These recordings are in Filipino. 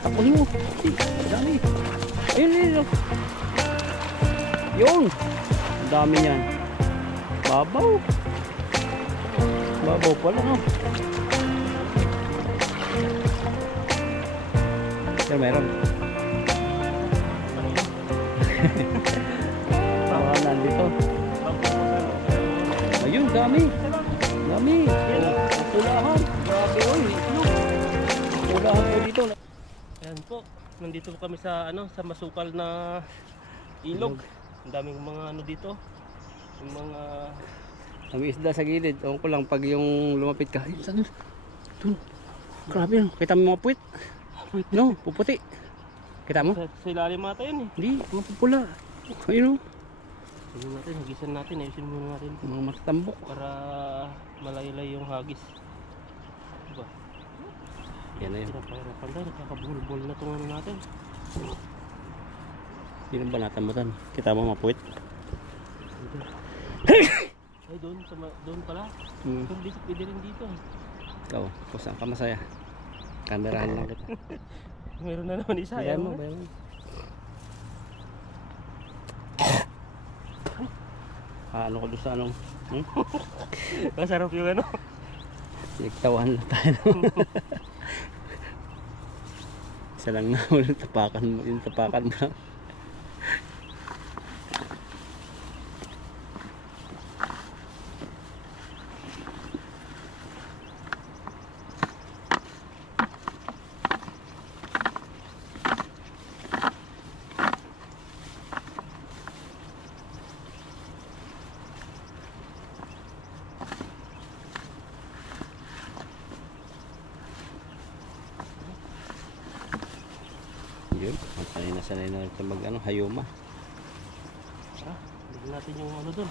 Tapunin mo. Dami. Ayun, ayun. Yun. Ang dami yan. Babaw. Babaw pala, no? Pero meron. Nandito. Ayun, dami. Dami. Tulahan. Grabe, oy. Tulahan po dito. Ayan po. Nandito po kami sa sa masukal na ilog. Ang daming mga dito. Yung mga Ang isda sa gilid. Ewan ko lang pag yung lumapit ka. Ayun, saan yun? Doon. Grabe yun. Kita mo mga puwit. No, puputi. Kita mo? sa ilalim ata yun eh. Hindi, mga pupula. Ayun o. Tingnan natin, hagisan natin, ayusin muna natin Mga matatambok. para malaylay yung hagis. Diba? Yan na yun. Pinapahirapan tayo, nakakabulbol na itong natin. Hindi na ba natambutan? Kita mo mga puwit? Ay doon pala. Hmm. Pero dito, pwede rin dito. Ikaw, kung saan ka masaya? Kamerahan lang kita. Meron na naman isa. Bayan mo, bayan mo. Ano ko doon sa anong? Masarap yung Sinigtawan na tayo. Isa lang na, walang tapakan mo. Yung tapakan mo lang. Yun, sanay na ito mag hayuma. Bigyan natin yung doon.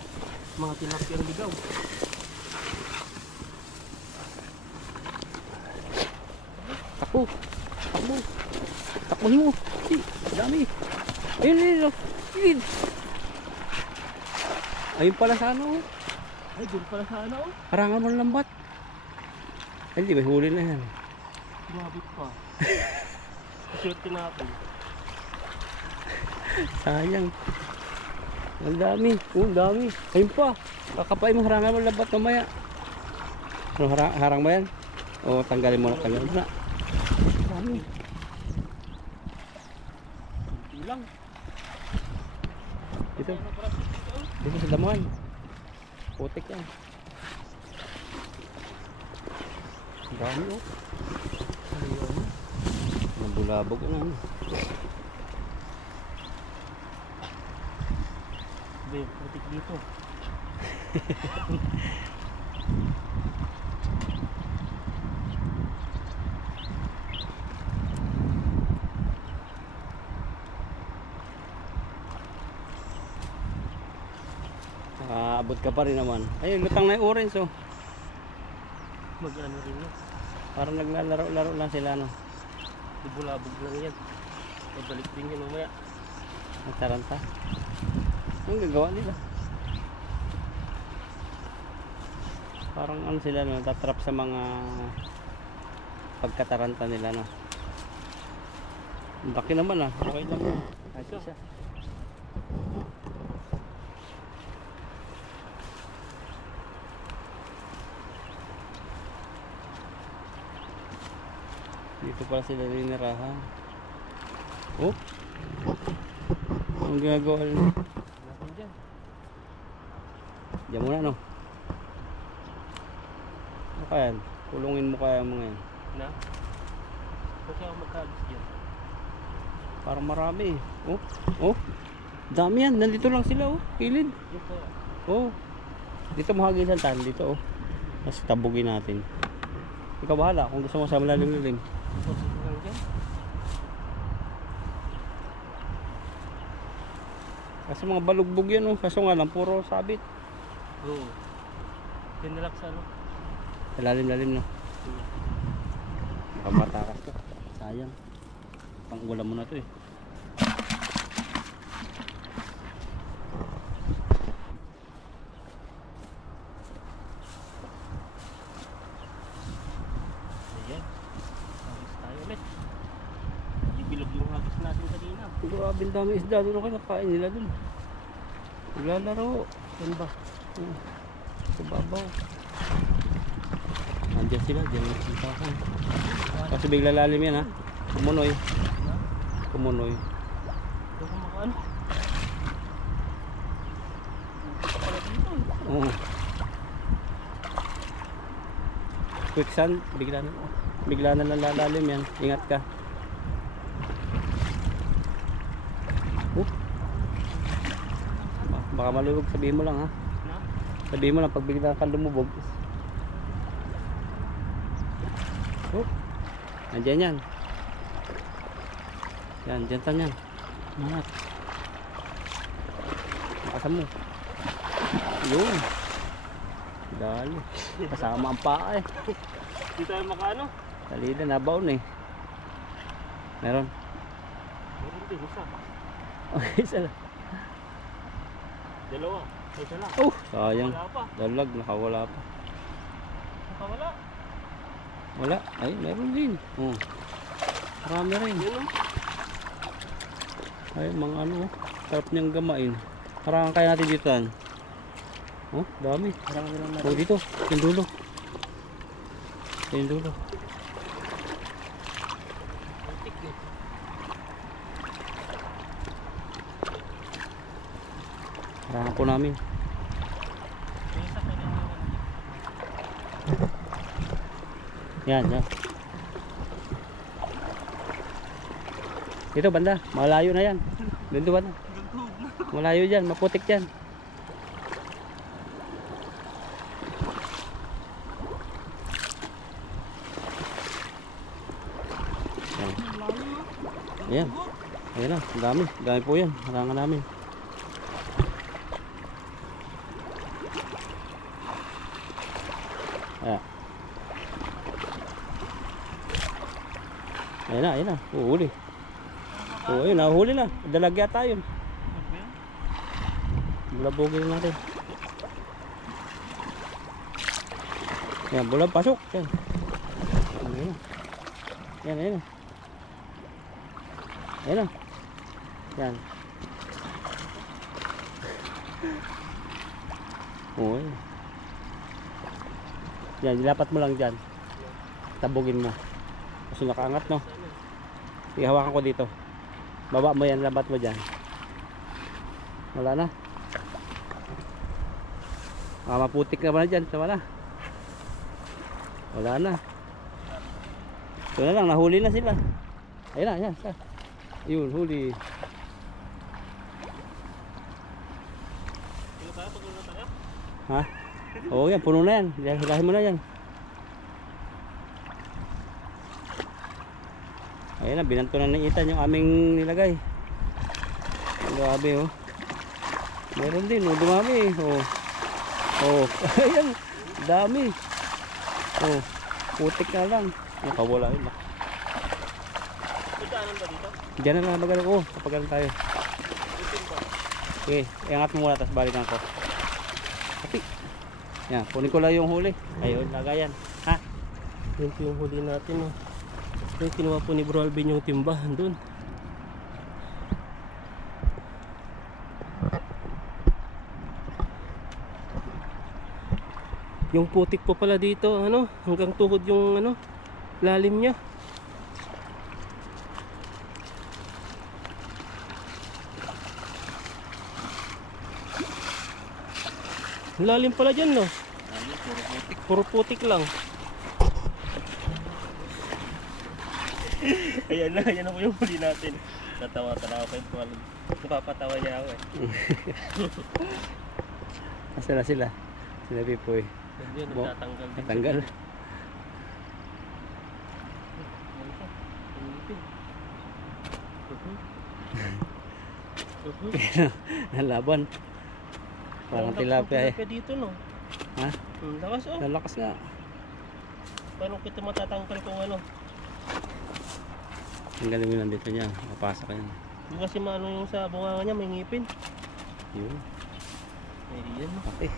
Mga tilapiyang ligaw. Takbo! Takbo! Takbohin mo! Dami! Ayun, ayun! Ayun! Ayun pala sa ano! Ay, doon pala sa Harangan mo ng lambat! Ay, di ba huli na yan? Sumabit pa. Swerte natin. Sayang. Ang dami. Ang dami. Ayun pa. Kakapain mo harangan mo labat mamaya. Ano, harang ba yan? O tanggalin mo na. Tanggalin mo na. Dami. Ilang. Dito. Dito sa damuhan. Putik yan. Ang dami oh. Ayun. Nabulabog na. Be, putik dito. Abot ka pa rin naman. Ayun, lutang na yung orange oh. Mag-ano rin yun. Parang naglalaro-laro lang sila no. Ibulabog lang yan. Pabalik din yun mamaya. Nagtaranta. Anong gagawa nila? Parang ano sila no, tatrap sa mga pagkataranta nila no. Ang laki naman ah. Okay lang yun. Kasi siya. Dito pala sila linirahan. Oh! Ang ginagawa nila. Natin dyan. Diyan muna no. Ano kaya yan? Kulungin mo kaya mga yan. Na? Kasi ako magkagis dyan. Parang marami eh. Oh! Oh! Dami yan. Nandito lang sila oh. Kilid. Yes, kaya. Oh! Dito mahagisan tayo. Dito oh. Mas tabugin natin. Ikaw bahala kung gusto mo sa malalim-lalim. Posip lang dyan. Kasi mga balugbog yan oh. Kaso nga lang puro sabit. Oo. Tinalak sa ano? Lalim-lalim no. Pamatakas to. Sayang. Pang ulam mo na to eh. Ayan. Alis tayo ulit. Agos natin kanina. Grabe ang dami isda doon. Okay, nakain nila doon. Naglalaro. Yan ba? Sa babaw. Nandiyan sila, diyan nagsipakan. Kasi bigla lalim yan ha. Kumunoy. Kumunoy. Ito kung makaano. Pala dito. Oo. Quicksand, bigla na lalalim yan. Ingat ka. Baka malulog, sabihin mo lang ha. Na? Sabihin mo lang pag bigla kang lumubog. Nandiyan yan. Yan, dyan tan yan. Mangat. Nakasam mo. Yun. Dali. Kasama ang paa eh. Di tayo makaano. Dali na, nabaon eh. Meron. Meron din, isa. Okay, isa lang. Dalawa. Isa lang. Oh, sayang. Wala pa. Dalag, nakawala pa. Nakawala. Wala. Ay, meron din. Oh. Marami rin. Yun o. Ay, mga ano. Sarap niyang gamain. Harangan kaya natin dito yan. Oh, dami. Parang nilang Oh, dito. Yung dulo. Yung dulo. natik eh. Harangan po namin. Yung isa pa lang yung Yan, yan. Dito banda, malayo na yan. Dito banda. Malayo dyan, maputik dyan. Yan. Ayan. Ayan na, ang dami. Ang dami po yan. Harangan namin. Ayan. Ayan na, ayan na. Uhuli. Oo, ayun, nahuli na. Dalag yata yun. Bulabogin natin. Yan, bulag, pasok. Yan. Ayan na. Yan, ayan na. Ayan na. Yan. Oo, ayan. Yan, dilapat mo lang dyan. Tabugin mo. Kasi nakaangat, no? Ihawakan ko dito. Baba mo yan, labat mo dyan. Wala na. Maputik na ba na dyan? Sama na. Wala na. Ito na lang, nahuli na sila. Ayun na, yan. Yun, huli. Sino tayo? Pagluto tayo? Ha? Oo yan, puno na yan. Hilahin mo na yan. Ayun na, binanto na ng Ethan yung aming nilagay. Grabe oh. Meron din oh, dumami oh. Oh, ayan, dami. Oh, putik na lang. Nakawala yun. Pagdaanan ba dito? Diyan na lang magalang oh, kapagalan tayo. Itin ba? Okay, iangat mo muna tapos balikan ko. Pati. Yan, kunin ko lang yung huli. Ayun, lagayan. Ha? Yun po yung huli natin oh. Yung kinuha po ni Bro Alvin yung timba doon. Yung putik po pala dito, ano, hanggang tuhod yung ano, lalim niya. Lalim pala dyan, no? Puro putik lang. Ayan na po yung huli natin. Natawa-tawa ko yung tuwal. Napapatawa niya ako eh. Asa na sila? Sila Pipoy. Yun, nagtatanggal din. Natanggal. Nalaban. Parang tilapia eh. Dito no. Ha? Lakas oh. Lalakas nga. Paano kita matatangkal kung ano? Ang galing mo nandito niya. Mapasa ka yan. Yung kasi maano yung sa bunganga niya, may ngipin. Yun. May yan no. Okay.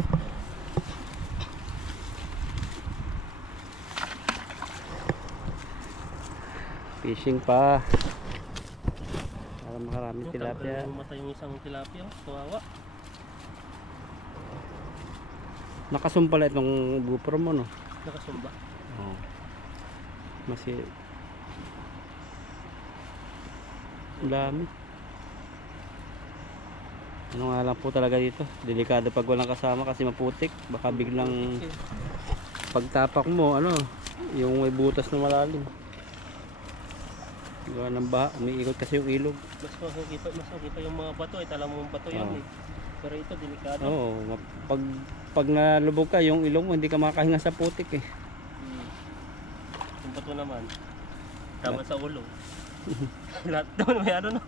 Fishing pa. Para makarami Yung tilapia. Matay yung isang tilapia. Kawawa. Nakasumpala itong GoPro mo, no? Nakasumba. Oo. Kasi ang dami. Ano nga lang po talaga dito, delikado pag walang kasama kasi maputik, baka biglang pagtapak mo, ano, yung may butas na malalim. Gawa ng baha, umiikot kasi yung ilog. Mas okay pa yung mga bato. Alam mo bato yun Oo. eh. Pero ito delikado. Oo, pag nalubog ka, yung ilog mo hindi ka makahinga sa putik eh. Yung bato naman, tama sa ulo. Lahat naman may ano no.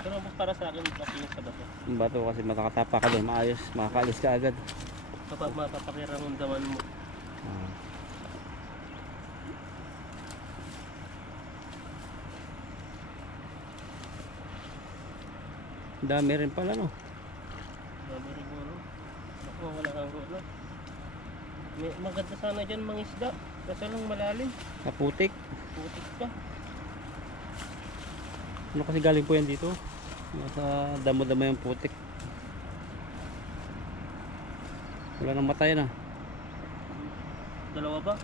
Pero mas para sa akin, okay yung sa bato. Yung bato kasi makakatapa ka doon, maayos, makakaalis ka agad. Kapag mapapakiramdaman mo. Ah. Dami rin pala, no? Dami rin mo ano. Ako wala kang ano. Maganda sana dyan mga isda. Kasi lang malalim. Sa putik. Putik pa. Ano kasi galing po yan dito? Nasa damo-damo yung putik. Wala nang matay na. Dalawa ba?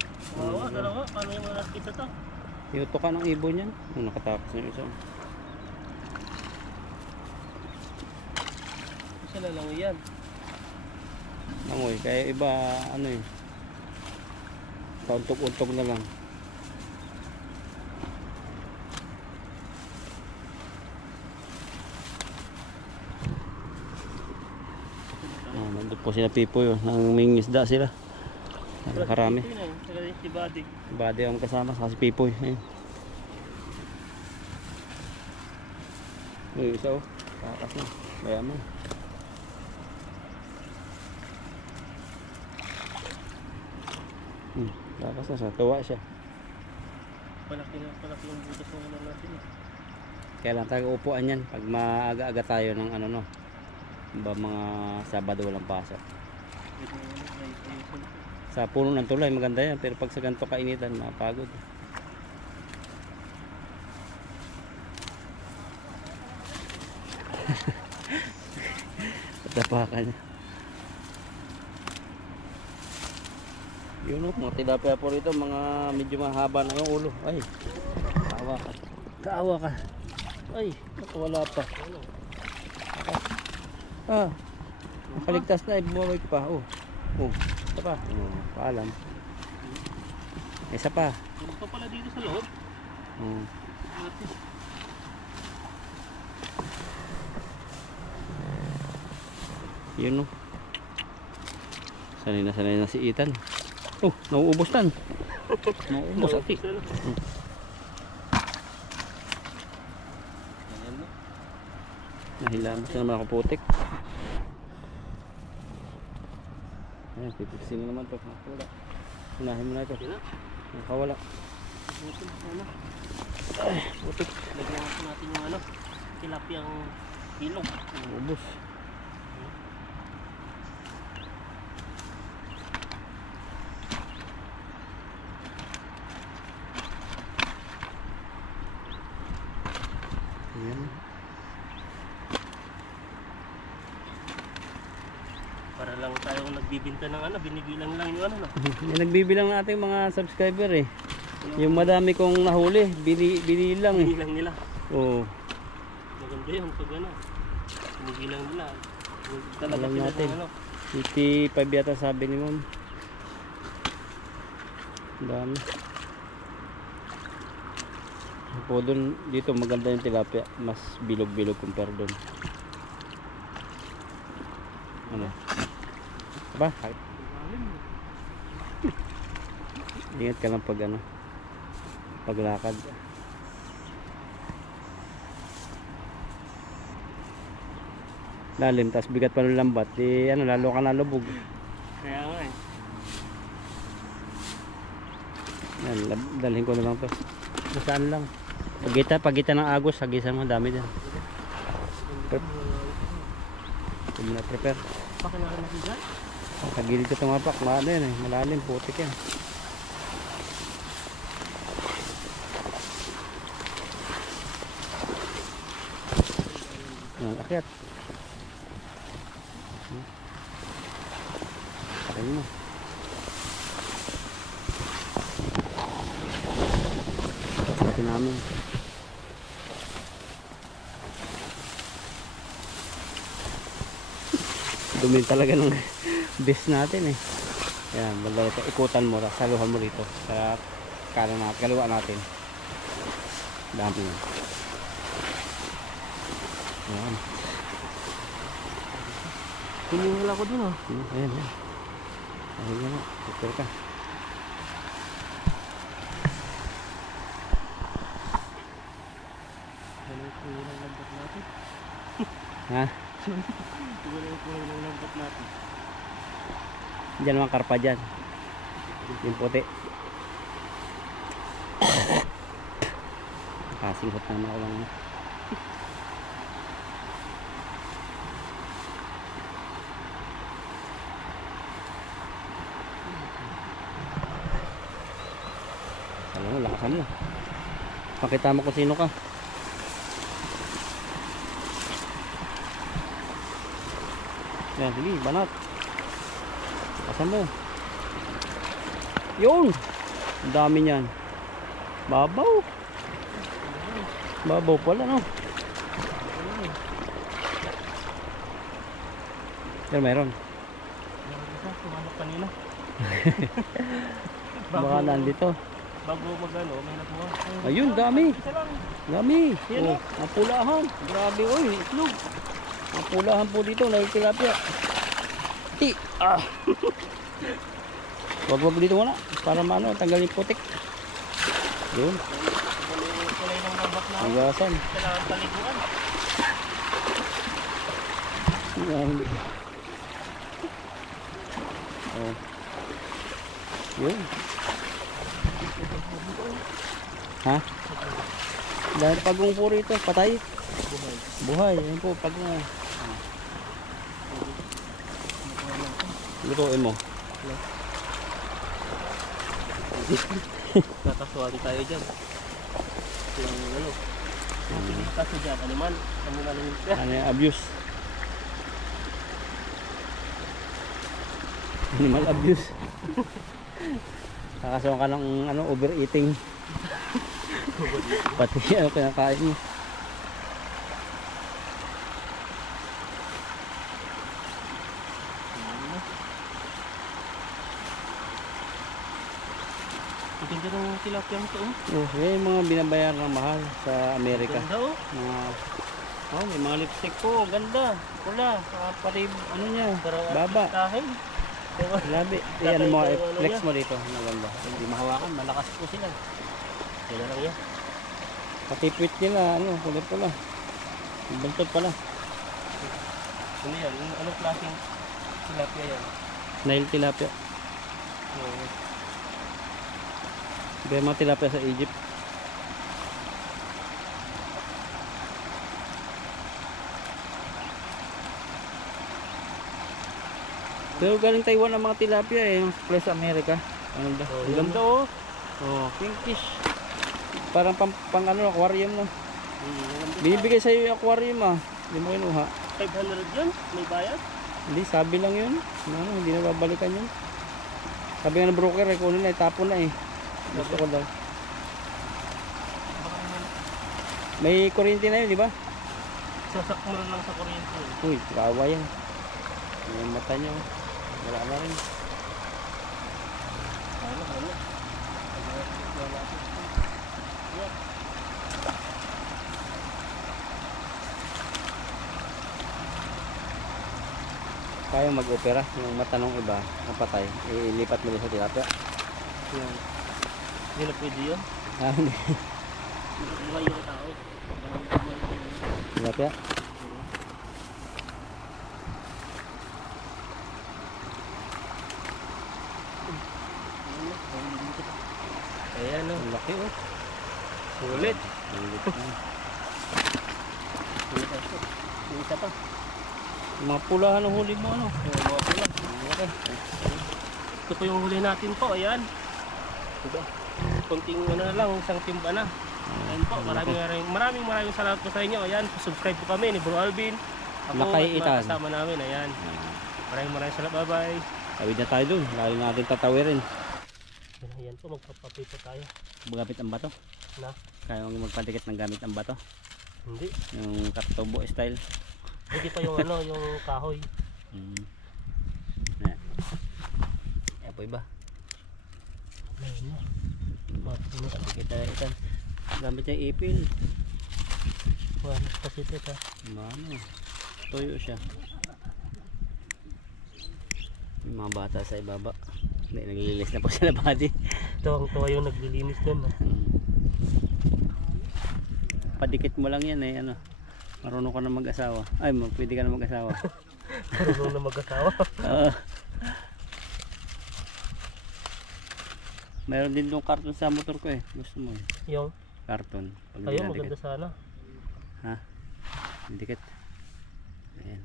Dalawa. Paano yung mga nakita to? Iuto ka ng ibon yan. Nakatakas na yung isa. Isa na lang yan. Nangoy, kaya iba ano eh. Pauntog-untog na lang. Nandun po sila Pipo yun. Nangingisda sila. Nakarami. Ito yun, sila yung si Buddy. Bade ang kasama sa si Pipo yun. Yung isa oh. Takas na. Mayaman. Takas na siya. Tuwa siya. Palaki yung butas ng ano natin eh. Kaya lang tayo upuan yan. Pag maaga-aga tayo ng ano no. Ba mga Sabado walang pasok. Ito yung ayusin. Sa puno ng tulay maganda yan. Pero pag sa ganito kainitan mapagod. Tapakan niya. Yun o, mga tilapia po rito, mga medyo mahaba na yung ulo. Ay, kaawa ka. Kaawa ka. Ay, wala pa. Ah, nakaligtas na, bumabay ka pa. Oh, isa pa. Paalam. Isa pa. Ano pa pala dito sa loob? Yun o. Sanay na si Ethan. Oh, nauubos tan. Nauubos ati. Nahilamas na naman ako putik. Ayan, pipiksin na naman ito. Nakawala. Unahin mo na ito. Nakawala. Ay, putik. Lagyan natin yung ano, tilapiyang ilog. Ubos. Ayan. Para lang tayo nagbibinta ng ano, binibilang lang yung ano no. May nagbibilang natin mga subscriber eh. Yung madami kong nahuli, binilang eh. Binibilang nila. Oo. Maganda yun pag ano. Binibilang nila. Talaga Alam sila natin. ng ano. 85 yata sabi ni Ma'am. Dami. Po doon, dito maganda yung tilapia. Mas bilog-bilog compare doon. Ano? Diba? Ingat ka lang pag ano. Paglakad. Lalim, tas bigat pa ng lambat. Di ano, lalo ka nalubog. Kaya nga eh. Yan, dalhin ko na lang to. Saan lang? Pagita ng agos, hagisan mo, dami din. Prepare. Pakinakain natin dyan. Sa gilid ko tumapak, maano yan eh, malalim, putik yan. Ang akyat. Pakain mo. Pati namin. Dumi talaga ng base natin eh. Yan, banda ito. Ikutan mo, saluhan mo rito. Sa kanan natin, kaliwa natin. Dami yan. Yan. Pinihila ko dun, oh. Ayan, ayan. Ayan na, picture ka. Ano yung kulay ng lambat natin? Ha? Ano yung kulay ng lambat natin? Diyan mga karpa dyan. Yung puti. Nakasinghot naman ako lang. Alam mo, lakasan mo. Pakita mo kung sino ka. Yan, sige, banat. Lakasan mo. Yun! Ang dami niyan. Babaw. Babaw pala, no? Yan, mayroon. Meron isa, sumanok kanina. Baka nandito. Bago magano, may nakuha. Ayun, dami. Isa lang. Dami. Yan, Oh, napulahan. Grabe, oy, itlog. Napulahan po dito, nagtilapia. Ti. Ah. Wag dito muna para maano tanggalin putik. Yun, Kulay ng lambat natin. agasan. Kailangan paliguan. Yan. Oh. Yun. Ha? Dahil pagong po rito, patay. Buhay. Yan po, pagong. Lutuin mo. Tatasuhan tayo dyan. Yung ano. Kaso dyan, animal yung siya. Ano yung abuse? Animal abuse. Kakasuhan ka ng ano, overeating. Pati ano pinakain mo. Ang ganda ng tilapia mo to, oh. Oh, yan yung mga binabayaran ng mahal sa Amerika. Ganda, oh. Mga, oh, may mga lipstick po. Ganda. Pula. Pati ano niya. Pero Baba. artistahin. Diba? Labi. Eh, ano mo, flex mo dito. Maganda. Hindi mahawakan. Malakas po sila. Yan na lang yan. Pati pit nila. Ano, kulit pala. Buntot pala. Ano yan? Anong klaseng tilapia yan? Nile tilapia. Oo. Kaya mga tilapia sa Egypt. Pero galing Taiwan ang mga tilapia eh. Yung place America. Ano ba? Oh, Ang yan ganda oh. Oh, pinkish. Parang pang ano, aquarium no. Binibigay sa iyo yung aquarium ah. Hindi mo kinuha. 500 yun? May bayad? Hindi, sabi lang yun. Ano, hindi na babalikan yun. Sabi nga ng broker eh, kunin na, itapon na eh. Gusto ko daw. May kuryente na yun, di ba? Sasak mo lang sa kuryente. Uy, kawa yan. Yung mata niya, oh. Wala na rin. Ano? Kaya mag-opera, yung mata ng iba, napatay, ilipat mo din sa tilapia. Yan. Hindi na pwede yun. Ah, hindi. Buhay yung tao. Tilapia. Ayan, oh. Ang laki oh. Sulit. Sulit na. Yung isa pa. Yung mga pulahan ng huli mo ano. Yung mga pula. Okay. Ito po yung huli natin po. Ayan. Diba? Kunting ano na lang. Isang timba na. Ayan po, maraming salamat po sa inyo. Ayan, subscribe po kami ni Bro Alvin. Ako at Nakaiitan. mga kasama namin. Ayan. Maraming salamat. Bye-bye. Tawid na tayo dun. Lalo natin tatawirin. Ayan po, magpapapi po tayo. Gamit ang bato. Na? Kaya mong magpadikit ng gamit ang bato. Hindi. Yung katubo style. Hindi pa yung yung kahoy. Ayan po iba. Ayun na. Padikit tayo itan. Gamit niya ipil. Buwanas kasi ito ha. Ano? Tuyo siya. May mga bata sa ibaba. Naglilinis na po sila body. Ito ang tuwa yung naglilinis dun ha. Padikit mo lang yan eh. Ano? Marunong ka na mag-asawa. Ay, pwede ka na mag-asawa. Marunong na mag-asawa. Oo. Mayroon din doon karton sa motor ko eh. Gusto mo eh. Yung? Karton. Pag Ayun, dinadikit. maganda sana. Ha? Dikit. Ayan.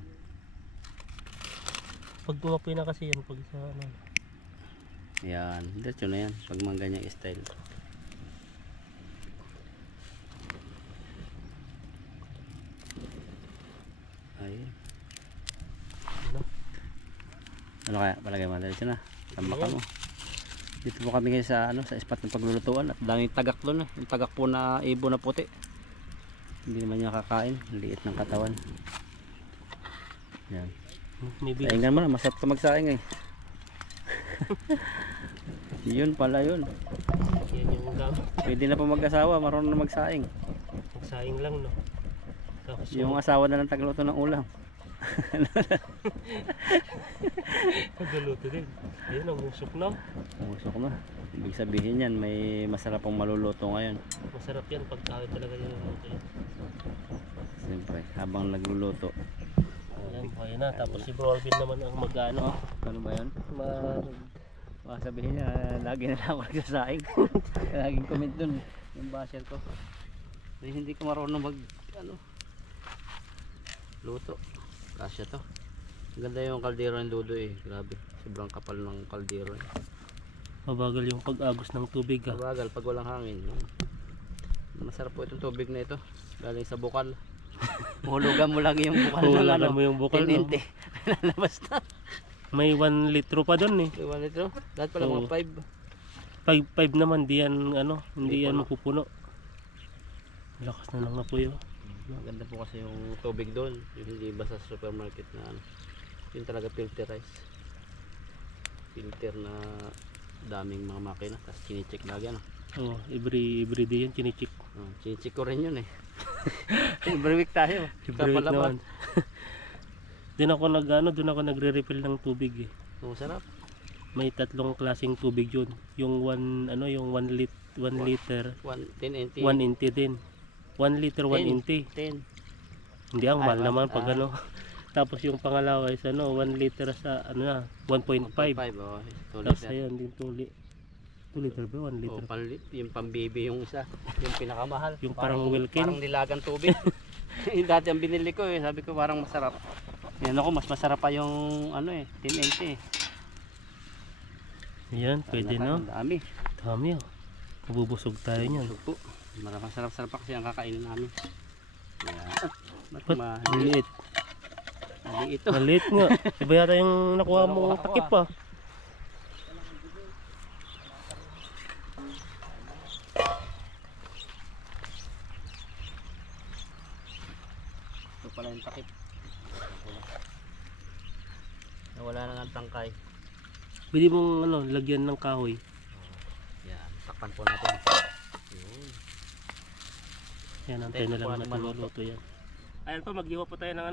Pag tumapoy na kasi yan, pag sa ano. Ayan. Diretso na yan. Pag mga ganyang style. Ayun. Ano kaya? Palagay mo. Diretso na. Tambakan mo. Dito po kami ngayon sa sa spot ng paglulutuan at daming tagak doon. Yung tagak po na ibo na puti. Hindi naman niya kakain. Liit ng katawan. Yan. Maybe. Saingan mo na, masarap ka magsaing eh. Yun pala yun. Yan yung gamit. Pwede na po mag-asawa, marunong na magsaing. Magsaing lang no. Tapos Yung asawa na lang tagaluto ng ulam. pagluto din. Ayun, ang musok na. Musok na. Ibig sabihin yan, may masarap pong maluluto ngayon. Masarap yan pag tayo talaga yung luto yan. Siyempre, habang nagluluto. Ayan, okay na. Tapos si Bro Alvin naman ang mag-ano. Ano ba yun? Baka sabihin niya, lagi na lang ako nagsasaing. Laging comment dun, yung basher ko. Dahil hindi ko marunong mag, luto. Kasya to. Ganda yung kaldero ng dudo eh. Grabe. Sobrang kapal ng kaldero. Mabagal yung pag-agos ng tubig ha. Mabagal pag walang hangin. Masarap po itong tubig na ito. Galing sa bukal. Hulugan mo lang yung bukal. Hulugan mo yung bukal, no? Tininte. Lalabas na. May 1 litro pa doon eh. 1 litro. Lahat pala Oo. mga 5. 5 naman, di yan hindi yan puno. mapupuno. Lakas na lang na po yun. Maganda po kasi yung tubig doon. Yung hindi iba sa supermarket na yun talaga filterized. Filter na daming mga makina. Tapos chinicheck lagi Oh, every day yan chinicheck. Chinicheck ko rin yun eh. Every week tayo. Every week naman. Doon ako nagre-refill ng tubig eh. Sarap. May 3 klaseng tubig yun. Yung 1 liter, 10 NT. 1 inti din. 1 liter, 1 inti. 10. Hindi ang mahal Ay, naman pag ano. Tapos yung pangalawa is 1 liter sa 1.5. 1.5. Oh, Tapos ayun din 2 liter ba? 1 liter. Yung pambibi yung isa. Yung pinakamahal. Yung parang Wilkin. Parang nilagang tubig. Yung dati ang binili ko eh. Sabi ko parang masarap. Yan ako, mas masarap pa yung 10 NT eh. Yan, pwede na. Dami. Dami oh. Mabubusog tayo niyan. Supo. Maraming sarap-sarap pa kasi ang kakainin namin. Yan. Ba't maliit? Maliit ito. Maliit nga. Iba yata yung nakuha mo takip pa. Ito pala yung takip. Nawala na nga ang tangkay. Pwede mong lagyan ng kahoy. Yan. Takpan po natin. Yun. Yan, antay na lang natin maluto yan. Ayan po, maghiwa po tayo ng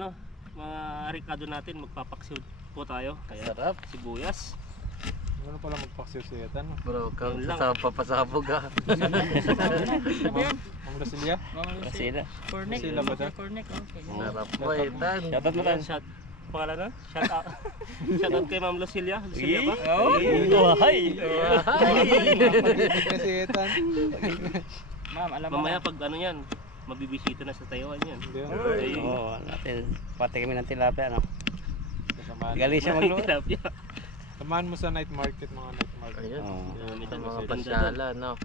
mga ricado natin. Magpapaksiw po tayo. Kaya Sarap. sibuyas. Ano pala magpaksiw si Etan? Bro, Yun lang. papasabog ha. Ang Rasilia? Kasi na. Cornec. Sila ba ito? Cornec. Sarap po Etan. Shoutout mo tayo. Pangalan na? Shout out. Shout out kay Ma'am Lucilia. Lucilia ba? Hi! Kasi Etan. Ma'am, alam mo Mamaya pag yan, mabibisita na sa Taiwan yan. Hindi yun. Oo, natin. Pati kami ng tilapia, no? Samahan. Galing siya magluto. Tilapia. Samahan mo sa night market, mga night market. Ayun. Oo. May Mga mga pasyala, no?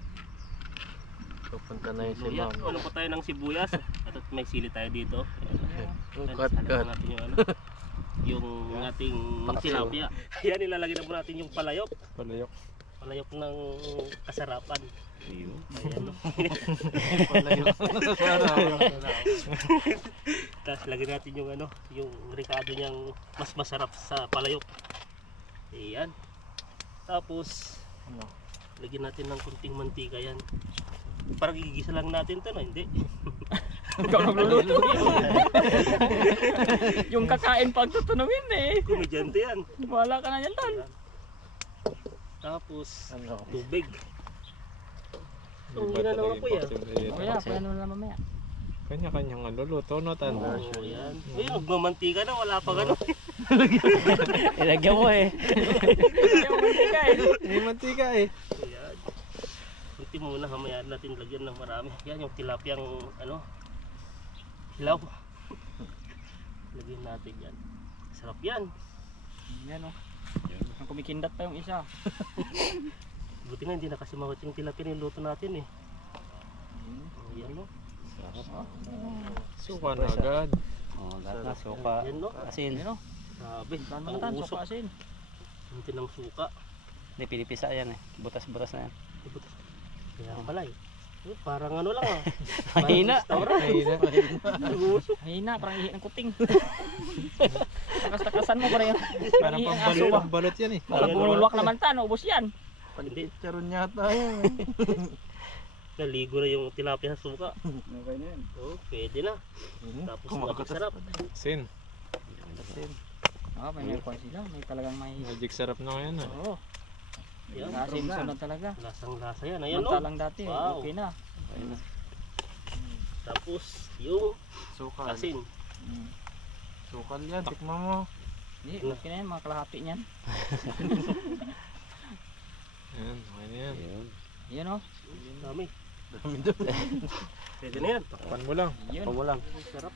Pupunta na yung si luya. ma'am. Ano pa tayo ng sibuyas? At may sili tayo dito. Ayan, Cut. natin yung ano. Yung ating tilapia. Ayan, ilalagay na po natin yung palayok. Palayok. Palayok ng kasarapan. Ayun. Ayan, no? Palayok. Tapos lagyan natin yung ano, yung ricado niyang mas masarap sa palayok. Ayan. Tapos Ano? lagyan natin ng kunting mantika yan. Parang gigisa lang natin 'to, no? Hindi. Ikaw nagluluto. Yung kakain pagtutunawin eh. Komedyante yan. Wala ka na yan tol. Tapos Ano? tubig. Iba Ginanawa talaga ko yung yan. paksiw ni Ethan. Kaya, paano na mamaya? Kanya-kanyang ano, luto no, tan. Oh, yan. Uy, nagmamantika na, wala pa gano'n. Ilagyan mo eh. Yung mantika eh. May mantika eh. Ayan. Kunti muna, hamaya natin lagyan ng marami. Yan yung tilapiyang ano, hilaw. Lagyan natin yan. Sarap yan. Yan oh. Ang kumikindat pa yung isa. Buti nga hindi na kasi mahot yung tilapia niluto natin eh. Yan no. Suka na agad. Oh, lahat na suka. Yan no. Asin. Yan oh. Sabi, Saan mo tan? usok. Suka asin. Kunti ng suka. Hindi, pinipisa yan eh. Butas-butas na yan. Kaya pala eh. Parang ano lang ah. Mahina. Mahina. Hina, parang ihi ng kuting. Takas-takasan mo parang Parang ihi ng aso pambalot, ah. balot yan eh. Parang bululwak naman tan, ubos yan. Hindi. Charon yata yan eh. Naligo na yung tilapia sa suka. Okay na yan. Oh, pwede na. Tapos magic sarap. Sin. Ah, may nagkuhan sila. May talagang may... Magic sarap na ngayon ah. Oo. Yan. Asim sunod talaga. Lasang lasa yan. Ayan no. Mantalang dati, Wow. okay na. Tapos yung Sukal. asin. Sukal yan, tikman mo. Hindi, okay na yan, mga kalahati niyan. Yan, okay na yan. Ayun. Yan oh. Dami. Dami doon. Pwede na yan. Takpan mo lang. Yun. Pamo lang. Sarap.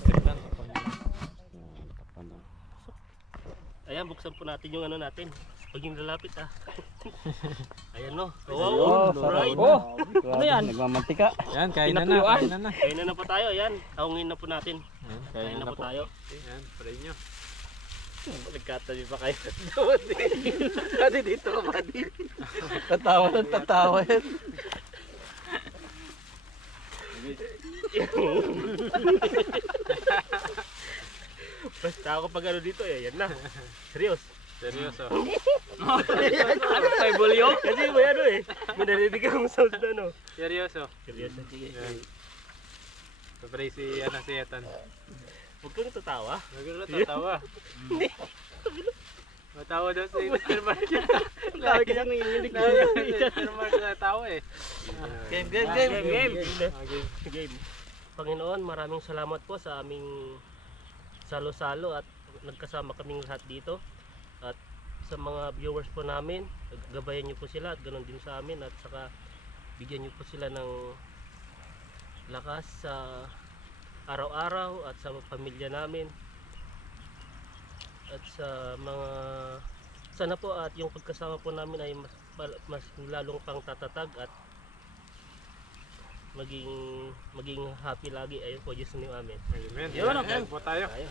Tikman, takpan mo. Tapano. Ayan, buksan po natin yung ano natin. Pag yung lalapit ah. Ayan no. Oh, Wow, right. Oh, Ano yan? Nagmamantika. Yan, kain na na. Pinatuyuan. Kain na na. Kain na po tayo. Ayan, haungin na po natin. Yan, Kain na po tayo. Yan, pray nyo. Nagkatabi pa kayo. Pati dito ka pati. Tatawa ng tatawa yan. Basta ako pag ano dito eh. Yan na. Serious. Seryoso. ano kay Bulyo? Kasi may ano eh. May narinig akong sound na ano. Seryoso. Serious. Sige. Yan. Papray si Ethan. Huwag kang tatawa. Nagano tatawa. Matawa daw si Mr. Market. Lagi ka siyang nanginginig. Mr. Market natawa eh. Game. Game. Okay. Game. Panginoon, maraming salamat po sa aming salo-salo at nagkasama kaming lahat dito. At sa mga viewers po namin, gabayan niyo po sila at ganoon din sa amin at saka bigyan niyo po sila ng lakas sa araw-araw at sa pamilya namin. At sa mga sana po at yung pagkasama po namin ay mas lalong pang tatatag at maging happy lagi. Ayun po, Diyos niyo amin. Amen. Yun, okay. Kain po tayo. Tayo.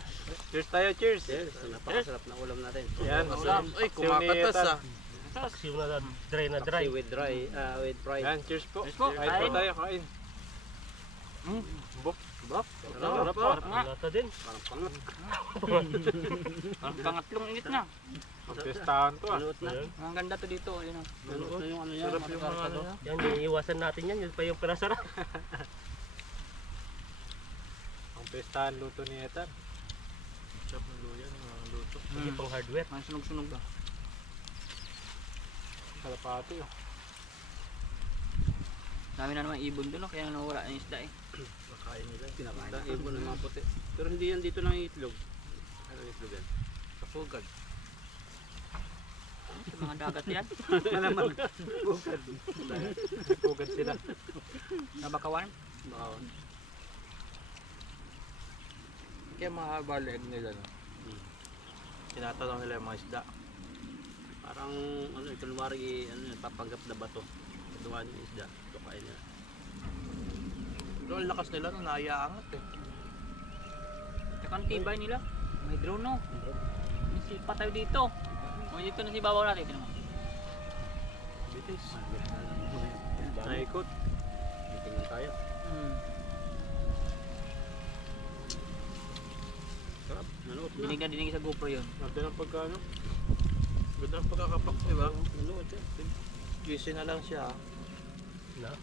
Cheers tayo, cheers. Napakasarap na ulam natin. Yan, Ulam. Ay, kumakatas ah. Saksiw na dry. With fried. Yan, cheers po. Cheers po. Kain po Kain. tayo, kain. Bok. Sarap po. Lata din. Parang pangat. Ang pangatlong init na. Magpistahan to ah. Ayan. Ang ganda to dito. Yun oh. Ano yung ano yan? Sarap yung mga ano. Yan, iiwasan natin yan. Yun pa yung pinasarap. Ang pistahan luto ni Ethan. Chop ng luya ng mga luto. Hindi pang hardware. Ang sunog-sunog ba? Kalapati oh. Dami na naman ibon doon, kaya nawala yung isda eh. Makain nila. Kinakain na ibon ng mga puti. Pero hindi yan dito ng itlog. Ano itlog yan? Kapugad. Sa mga dagat yan. Malaman. Pugad sila. Nabakawan. Bawon. Kaya mahabalig nila no. Tinatanong nila yung mga isda. Parang ano, kunwari ano, papanggap na bato. Tuwan yung isda. Tukain nila. Pero ang lakas nila nung naiaangat eh. Tsaka ang tibay nila. May drone no. May sipa tayo dito. O dito na si babaw natin. Tingnan mo. Bitis. Naikot. Tingnan tayo. Hmm. Sarap. Nanood na. Dinig na dinig sa GoPro yun. Ganda ng pagkano. Ganda ng pagkakapak, di ba? Nanood siya. Juicy na lang siya. Na,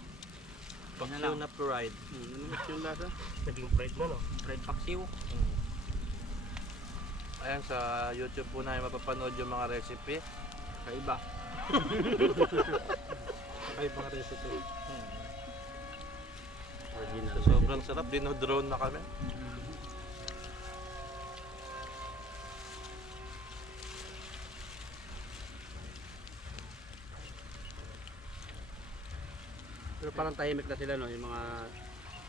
Paksiw na pride. Nanood yung lasa. naging fried na no. Fried paksiw. Ayan, sa YouTube po namin mapapanood yung mga recipe. Kaiba. Ay, mga recipe. Original. Sobrang sarap. Dinodrone na kami. Pero parang tahimik na sila no, yung mga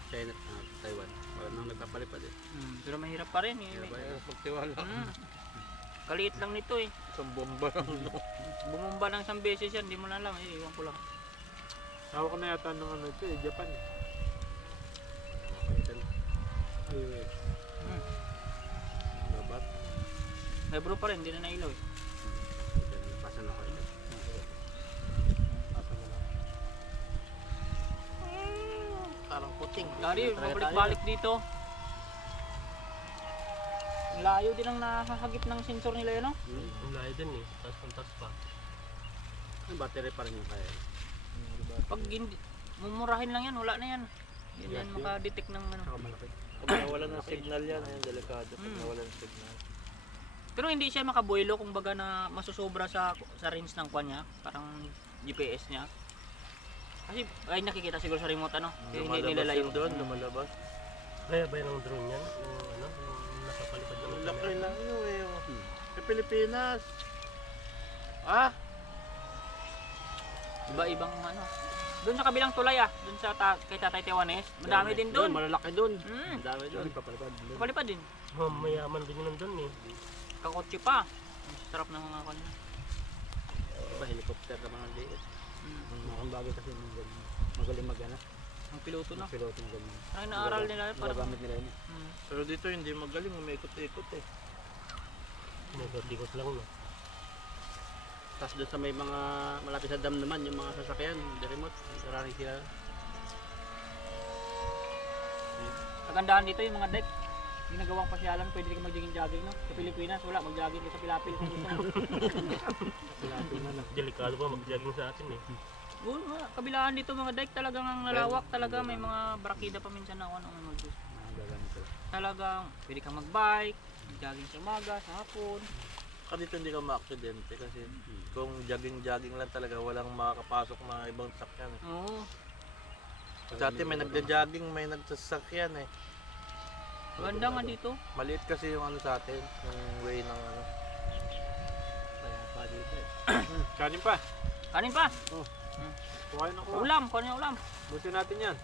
China, Taiwan. Parang nang nagpapalipad eh. Pero mahirap pa rin eh. Kaya ba yung pagtiwala? Kaliit lang nito eh. Isang bomba lang. Bumumba ng isang beses yan, hindi mo na alam eh. Iwan ko lang. Hawak na yata ng ano ito eh, Japan eh. Ayun eh. Babat. Hebro pa rin, hindi na nailaw eh. Pasan na kayo. Ata na lang. Parang puting. Dari, babalik-balik dito. Ang layo din ang nakahagip ng sensor nila yun, no? Ang layo din eh. Tapos ang taas pa. Yung battery pa rin yung kaya. Pag hindi, mumurahin lang yan, wala na yan. Hindi yan makadetect ng ano. Saka malaki. Pag nawalan ng signal yan, ayun, delikado. Pag nawalan ng signal. Pero hindi siya makaboilo kung baga na masusobra sa range ng kwan niya, parang GPS niya. Kasi ay nakikita siguro sa remote ano, kaya hindi Lumalabas nilalayo yun doon, lumalabas. Kaya ba yung drone yan? Yung ano? Yung nakapalipad Ang ng laki camera? lang yun eh. Sa Pilipinas. Ah? Iba-ibang ano. Doon sa kabilang tulay doon sa kay Tatay Tewanes, madami din doon. Malalaki doon. Mm. Ang dami doon. Papalipad. Kapalipad din. Oh, mayaman din yun doon eh. Kakotse pa. Ang sarap ng mga kanya. Diba helicopter ka mga liit. Makang bagay kasi magaling mag-ana. Ang piloto na. Piloto ng ganyan. Ang inaaral nila para Gagamit nila yun. Pero dito hindi magaling, umikot-ikot eh. Nagkot-ikot lang no. Tapos doon sa may mga malapit sa dam naman, yung mga sasakyan, the remote, maraming sila. Kagandahan dito yung mga deck. Ginagawang pasyalan, pwede ka mag-jogging no? Sa Pilipinas, wala, mag-jogging ka sa Pilapil kung gusto mo. Delikado pa mag-jogging sa atin eh. Kabilaan dito mga deck, talagang ang lalawak talaga, may mga brakida pa minsan na ano mag Gagamit sila. talagang pwede kang mag-bike, mag-jogging sa umaga, sa hapon. Saka dito hindi ka ma-aksidente kasi kung jogging-jogging lang talaga, walang makakapasok na ibang sakyan eh. Oo. Sa atin may nagja-jogging, may nagsasakyan eh. Ganda nga dito. Maliit kasi yung ano sa atin, yung way ng ano. Kaya pa dito eh. Kanin pa. Kanin pa. Kuhain ako. Ulam, kunin yung ulam. Busin natin yan.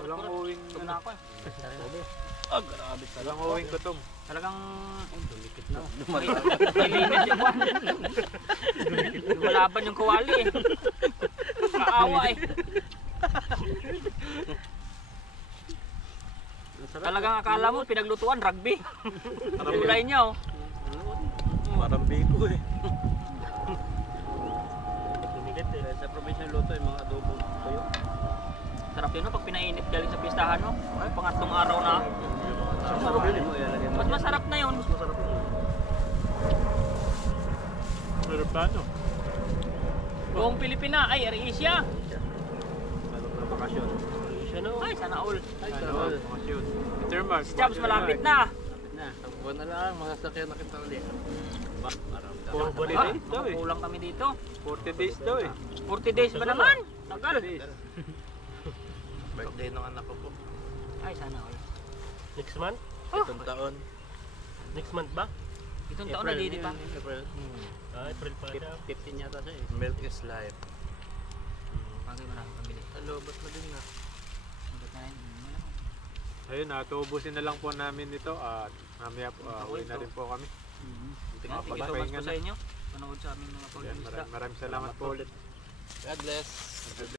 Walang uwing Gutom na ako eh. Grabe Walang uwing gutom. Talagang dumikit na. malinis yung buwan. Lumalaban yung kawali eh. Kaawa eh. Talagang akala mo pinaglutuan rugby. Kulay niya oh. Parang biko eh. Dumikit eh. Sa probinsya luto yung mga adobo tuyo. Sarap yun no, pag pinainit galing sa pistahan no. Ay, pangatlong araw na. Sarap yun mo ilalagay mo. Mas masarap na yun. Masarap yun. Aeroplano. Buong Pilipina, ay Asia. Malong na bakasyon. Siya no. Ay, sana all. Ay, Ano? sarap. Bakasyon. Peter Mark. Si Jobs malapit na. Lapit na. Ang buwan na lang, masasakyan na kita ulit. Ba, parang Puro Buwan days eh. daw eh. Kulang kami dito. 40 days daw eh. 40 days ba naman? Tagal. Birthday ng anak ko po. Ay, sana all. Next month? Itong taon. Next month ba? Itong taon na di pa. April. April pa siya. 15 yata siya eh. Milk is life. Bagay maraming pambili. Hello, ba't na din na? Ba't na yun? Ayun, tuubusin na lang po namin ito at mamaya po, uwi na rin po kami. Thank you so much po sa inyo. Panood sa aming mga pag-isda. Maraming salamat po ulit. God bless.